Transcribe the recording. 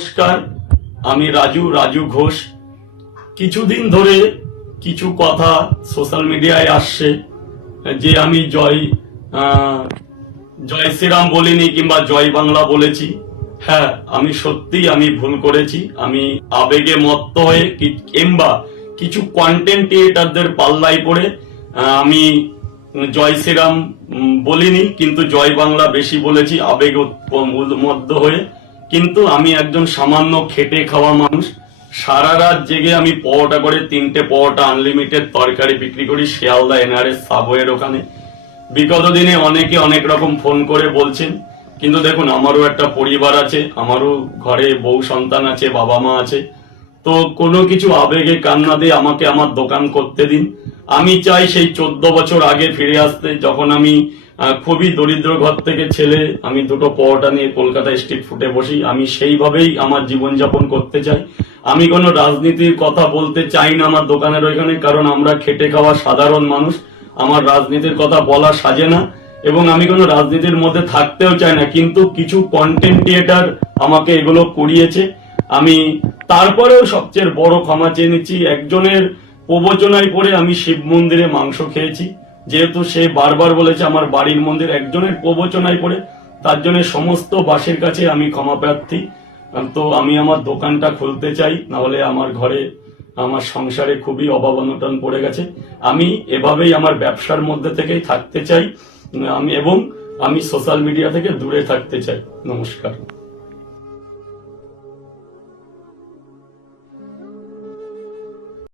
নমস্কার, আমি রাজু ঘোষ। কিছুদিন ধরে কিছু কথা সোশ্যাল মিডিয়ায় আসছে যে আমি জয় শ্রীরাম বলিনি কিংবা জয় বাংলা বলেছি। হ্যাঁ, আমি সত্যি ভুল করেছি। আমি আবেগে মত্ত হয়ে কিংবা কিছু কন্টেন্ট ক্রিয়েটারদের পাল্লায় পড়ে আমি জয় শ্রীরাম বলিনি, কিন্তু জয় বাংলা বেশি বলেছি আবেগ মধ্য হয়ে। কিন্তু আমি একজন সামান্য খেটে খাওয়া মানুষ। সারা রাত জেগে আমি পরোটা করে 3টে পরোটা আনলিমিটেড তরকারি বিক্রি করি শিয়ালদা এনআরএস সাবওয়ের ওখানে। বিগত দিনে অনেকে অনেক রকম ফোন করে বলছেন, কিন্তু দেখুন আমারও একটা পরিবার আছে, আমারও ঘরে বউ সন্তান আছে, বাবা মা আছে। তো কোনো কিছু আবেগে কান্না দিয়ে আমাকে আমার দোকান করতে দিন। আমি চাই সেই 14 বছর আগে ফিরে আসতে, যখন আমি খুবই দরিদ্র ঘর থেকে ছেলে, আমি 2টো পরোটা নিয়ে কলকাতা স্ট্রিট ফুটে বসি। আমি সেইভাবেই আমার জীবনযাপন করতে চাই। আমি কোনো রাজনীতির কথা বলতে চাই না আমার দোকানের ওইখানে, কারণ আমরা খেটে খাওয়া সাধারণ মানুষ। আমার রাজনীতির কথা বলা সাজে না এবং আমি কোনো রাজনীতির মধ্যে থাকতেও চাই না, কিন্তু কিছু কন্টেন্ট ক্রিয়েটার আমাকে এগুলো করিয়েছে। আমি তারপরেও সবচেয়ে বড় ক্ষমা চেয়ে নিচ্ছি। একজনের প্রবচনায় পড়ে আমি শিব মন্দিরে মাংস খেয়েছি, যেহেতু সে বারবার বলেছে আমার বাড়ির মন্দির। একজনের প্রবচনায় পড়ে, তার জন্য সমস্ত বাসের কাছে আমি ক্ষমা প্রার্থী। তো আমি আমার দোকানটা খুলতে চাই, না হলে আমার ঘরে আমার সংসারে খুবই অভাব অনটন পড়ে গেছে। আমি এভাবেই আমার ব্যবসার মধ্যে থেকেই থাকতে চাই, আমি সোশ্যাল মিডিয়া থেকে দূরে থাকতে চাই। নমস্কার।